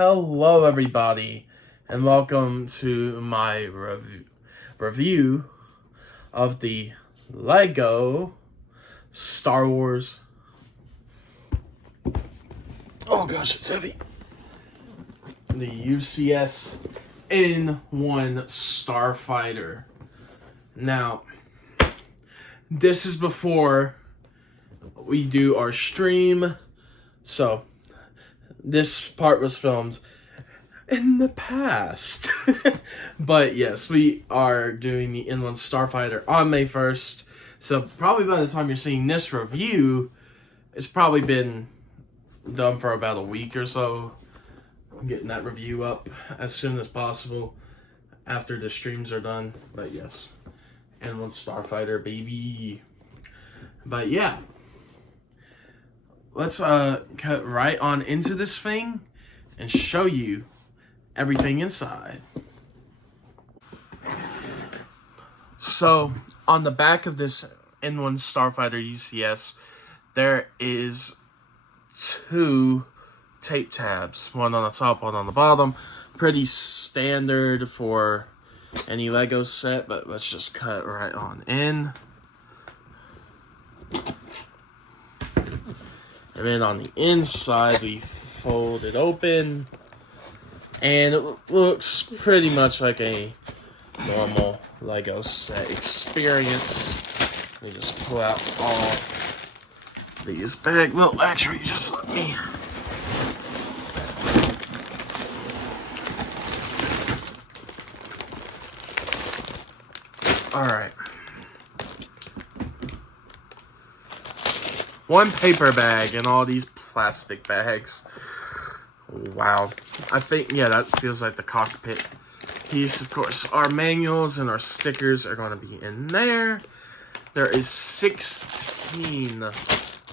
Hello, everybody, and welcome to my review of the Lego Star Wars. Oh gosh, it's heavy. The UCS N-1 Starfighter. Now, this is before we do our stream, so this part was filmed in the past. But yes, we are doing the N-1 Starfighter on May 1st. So probably by the time you're seeing this review, it's probably been done for about a week or so. I'm getting that review up as soon as possible after the streams are done. But yes, N-1 Starfighter, baby. But yeah, let's cut right on into this thing and show you everything inside. So on the back of this N-1 Starfighter UCS, there is two tape tabs, one on the top, one on the bottom. Pretty standard for any Lego set, but let's just cut right on in. And then on the inside, we fold it open, and it looks pretty much like a normal Lego set experience. Let me just pull out all these bags. Well, actually, just let me. Alright. One paper bag and all these plastic bags. Wow. I think, yeah, that feels like the cockpit piece. Of course, our manuals and our stickers are going to be in there. There is 16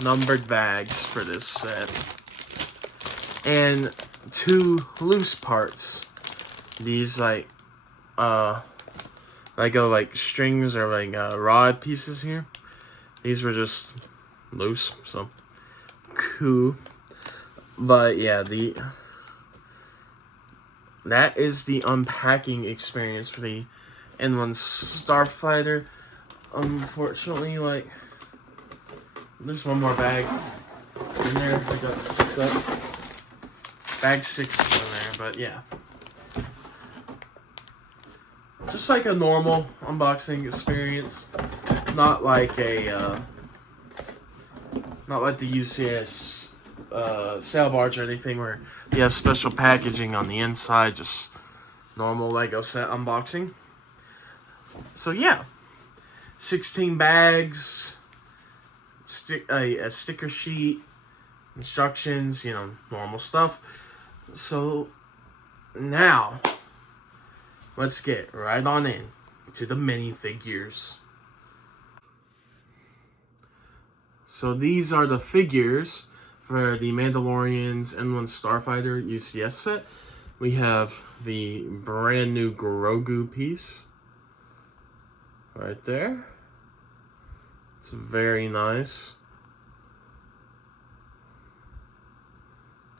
numbered bags for this set. And 2 loose parts. These, like, Lego, like, strings or, like, rod pieces here. These were just loose, so cool. But yeah, that is the unpacking experience for the N-1 Starfighter. Unfortunately, like, there's one more bag in there. I got stuck. Bag 6 is in there, but yeah. Just like a normal unboxing experience. Not like a, not like the UCS sail barge or anything where you have special packaging on the inside, just normal Lego set unboxing. So yeah, 16 bags, a sticker sheet, instructions, you know, normal stuff. So now, let's get right on in to the minifigures. So these are the figures for the Mandalorian's N-1 Starfighter UCS set. We have the brand new Grogu piece right there. It's very nice.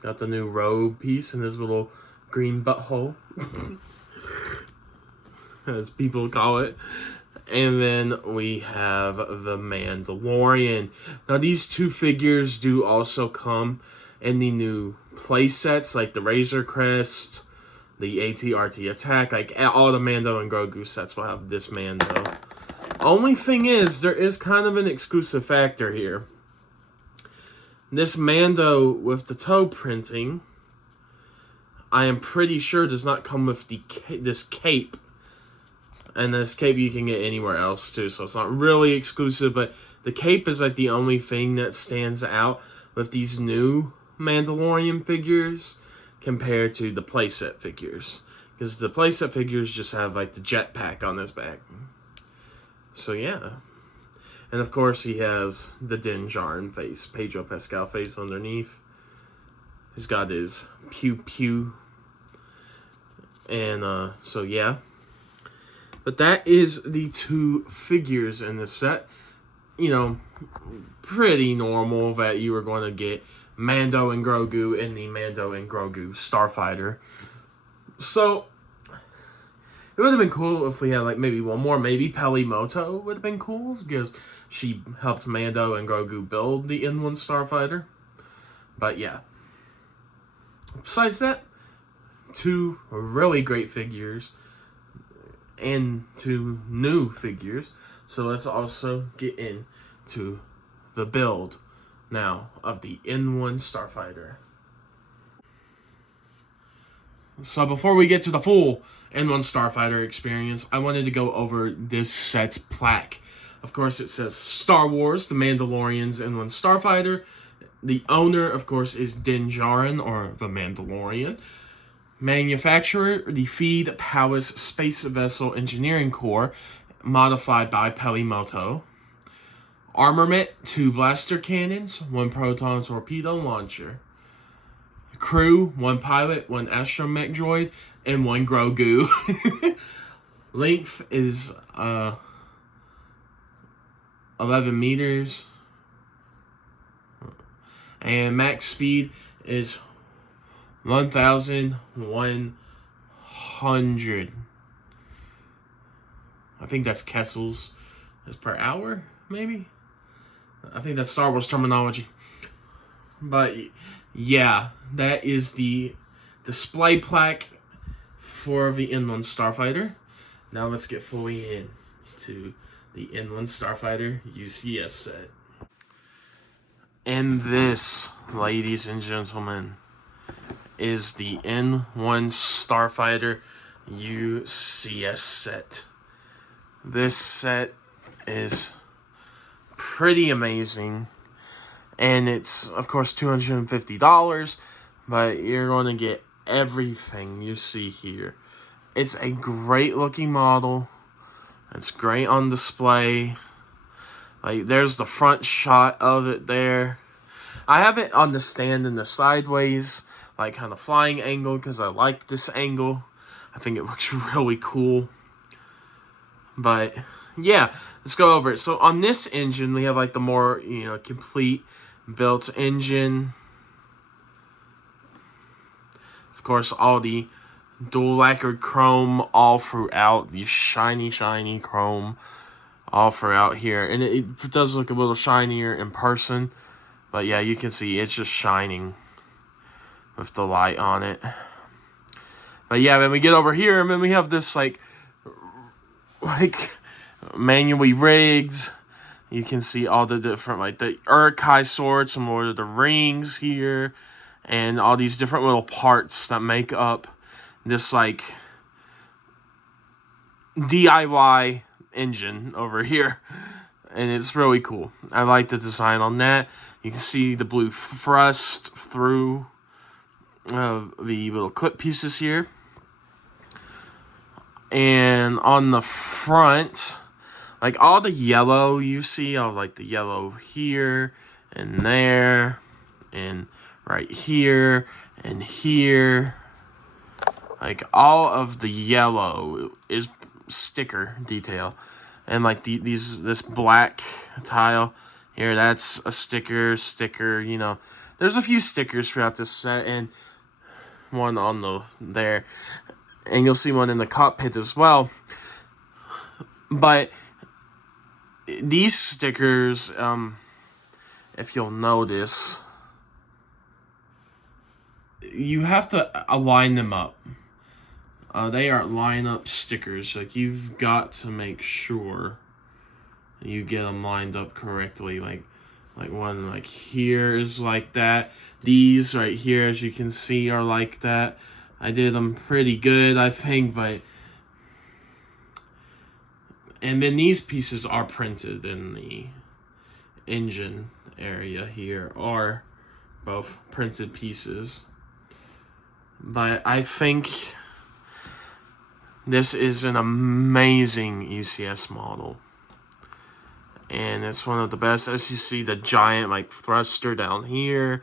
Got the new robe piece and his little green butthole, as people call it. And then we have the Mandalorian. Now, these two figures do also come in the new play sets, like the Razor Crest, the AT-RT Attack. Like, all the Mando and Grogu sets will have this Mando. Only thing is, there is kind of an exclusive factor here. This Mando with the toe printing, I am pretty sure does not come with this cape. And this cape you can get anywhere else too, so it's not really exclusive, but the cape is like the only thing that stands out with these new Mandalorian figures compared to the playset figures. Because the playset figures just have like the jetpack on his back. So yeah. And of course he has the Din Djarin face, Pedro Pascal face underneath. He's got his pew pew. And so yeah. But that is the two figures in the set. You know, pretty normal that you were going to get Mando and Grogu in the Mando and Grogu Starfighter. So it would have been cool if we had like maybe one more. Maybe Pelimoto would have been cool because she helped Mando and Grogu build the N-1 Starfighter. But yeah. Besides that, 2 really great figures and 2 new figures. So let's also get into the build now of the N-1 Starfighter. So before we get to the full N-1 Starfighter experience, I wanted to go over this set's plaque. Of course, it says Star Wars The Mandalorian's N-1 Starfighter. The owner, of course, is Din Djarin, or The Mandalorian. Manufacturer, the Feed Palace Space Vessel Engineering Corps, modified by Pelimoto. Armament, 2 blaster cannons, 1 proton torpedo launcher. Crew, 1 pilot, 1 astromech droid, and 1 Grogu. Length is 11 meters. And max speed is 1,100. I think that's Kessels. That's per hour, maybe? I think that's Star Wars terminology. But yeah, that is the display plaque for the N-1 Starfighter. Now let's get fully into the N-1 Starfighter UCS set. And this, ladies and gentlemen, is the N-1 Starfighter UCS set. This set is pretty amazing. And it's, of course, $250, but you're going to get everything you see here. It's a great looking model. It's great on display. Like, there's the front shot of it there. I have it on the stand in the sideways, like kind of flying angle, because I like this angle. I think it looks really cool. But yeah, let's go over it. So on this engine, we have like the more, complete built engine. Of course, all the dual lacquered chrome all throughout. The shiny chrome all throughout here. And it does look a little shinier in person. But yeah, you can see it's just shining with the light on it. But yeah, then we get over here, and then we have this like manually rigged. You can see all the different, like the Urkai sword, some more of the rings here, and all these different little parts that make up this like DIY engine over here. And it's really cool. I like the design on that. You can see the blue thrust through the little clip pieces here. And on the front, like all the yellow you see, all like the yellow here and there and right here and here. Like all of the yellow is sticker detail. And like this black tile here, that's a sticker, There's a few stickers throughout this set, and one on there. And you'll see one in the cockpit as well. But these stickers, if you'll notice, you have to align them up. They are line-up stickers. Like, you've got to make sure you get them lined up correctly. Like one like here is like that. These right here, as you can see, are like that. I did them pretty good, I think, but... And then these pieces are printed in the engine area here, are both printed pieces. But I think this is an amazing UCS model. And it's one of the best. As you see, the giant like thruster down here.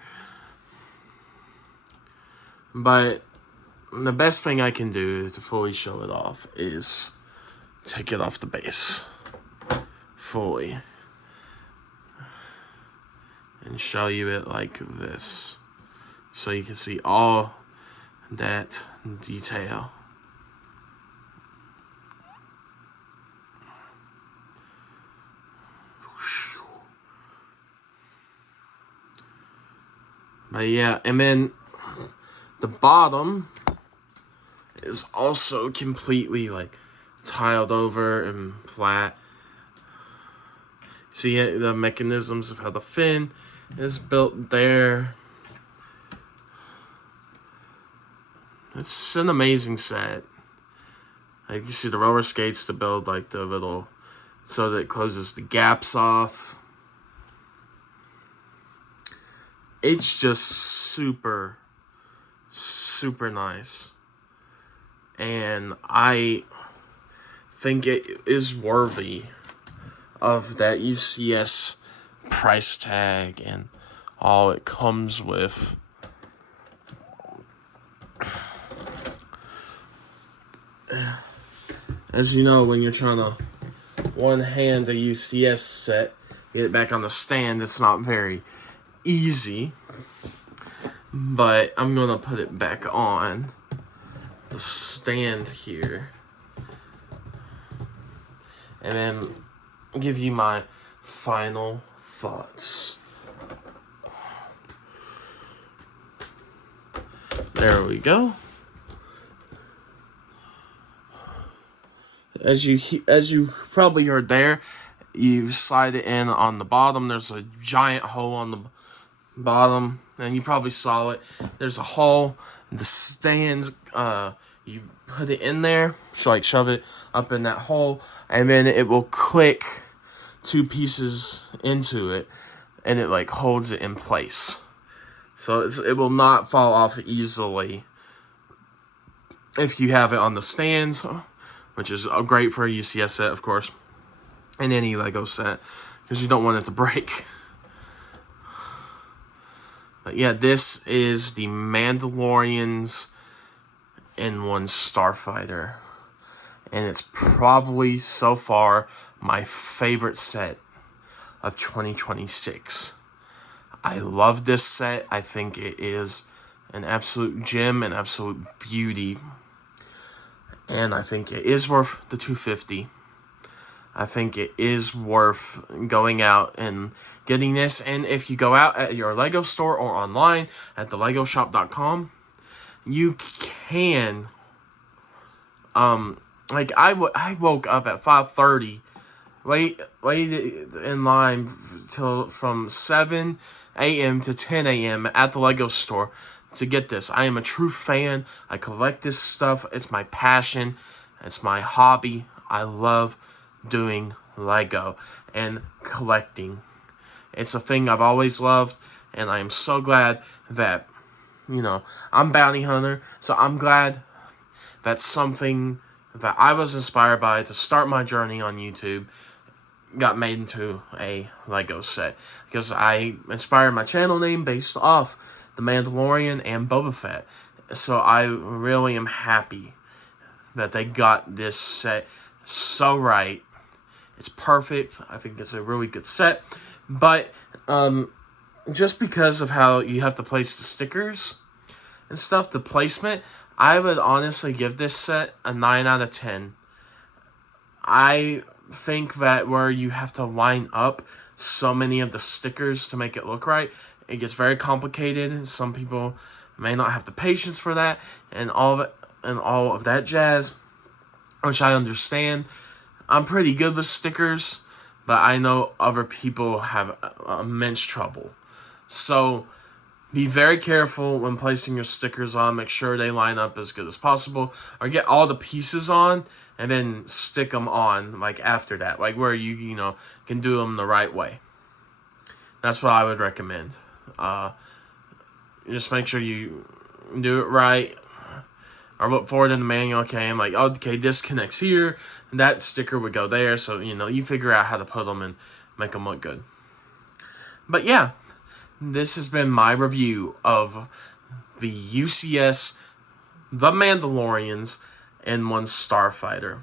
But the best thing I can do to fully show it off is take it off the base fully. and show you it like this, so you can see all that detail. But yeah, and then the bottom is also completely like tiled over and flat. See the mechanisms of how the fin is built there. It's an amazing set. Like, you see the roller skates to build like the little, so that it closes the gaps off. It's just super, super nice. And I think it is worthy of that UCS price tag and all it comes with. As you know, when you're trying to one-hand a UCS set, get it back on the stand, it's not very easy. But I'm gonna put it back on the stand here, and then give you my final thoughts. There we go. As you probably heard there, you slide it in on the bottom. There's a giant hole on the bottom, and you probably saw it. There's a hole. The stands, you put it in there, so like shove it up in that hole, and then it will click 2 pieces into it, and it like holds it in place. So it will not fall off easily if you have it on the stands, which is great for a UCS set, of course, and any Lego set, because you don't want it to break. But yeah, this is the Mandalorian's N-1 Starfighter, and it's probably so far my favorite set of 2026. I love this set. I think it is an absolute gem, an absolute beauty, and I think it is worth the $250. I think it is worth going out and getting this. And if you go out at your Lego store or online at thelegoshop.com, you can, like I woke up at 5:30, waited in line till from 7 a.m. to 10 a.m. at the Lego store to get this. I am a true fan. I collect this stuff. It's my passion. It's my hobby. I love doing Lego and collecting. It's a thing I've always loved, and I am so glad that, I'm bounty hunter, so I'm glad that something that I was inspired by to start my journey on YouTube got made into a Lego set, because I inspired my channel name based off The Mandalorian and Boba Fett. So I really am happy that they got this set so right. It's perfect. I think it's a really good set. But just because of how you have to place the stickers and stuff, the placement, I would honestly give this set a 9 out of 10. I think that where you have to line up so many of the stickers to make it look right, it gets very complicated. Some people may not have the patience for that and all of that jazz, which I understand. I'm pretty good with stickers, but I know other people have immense trouble. So be very careful when placing your stickers on. Make sure they line up as good as possible, or get all the pieces on and then stick them on like after that, like where you can do them the right way. That's what I would recommend. Just make sure you do it right. Or look forward in the manual. Okay, I'm like, okay, this connects here, and that sticker would go there. So you figure out how to put them and make them look good. But yeah, this has been my review of the UCS The Mandalorian's N-1 Starfighter.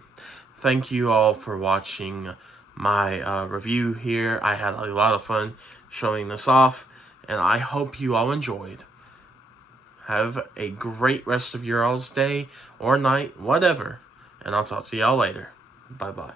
Thank you all for watching my review here. I had a lot of fun showing this off, and I hope you all enjoyed. Have a great rest of your all's day or night, whatever, and I'll talk to y'all later. Bye-bye.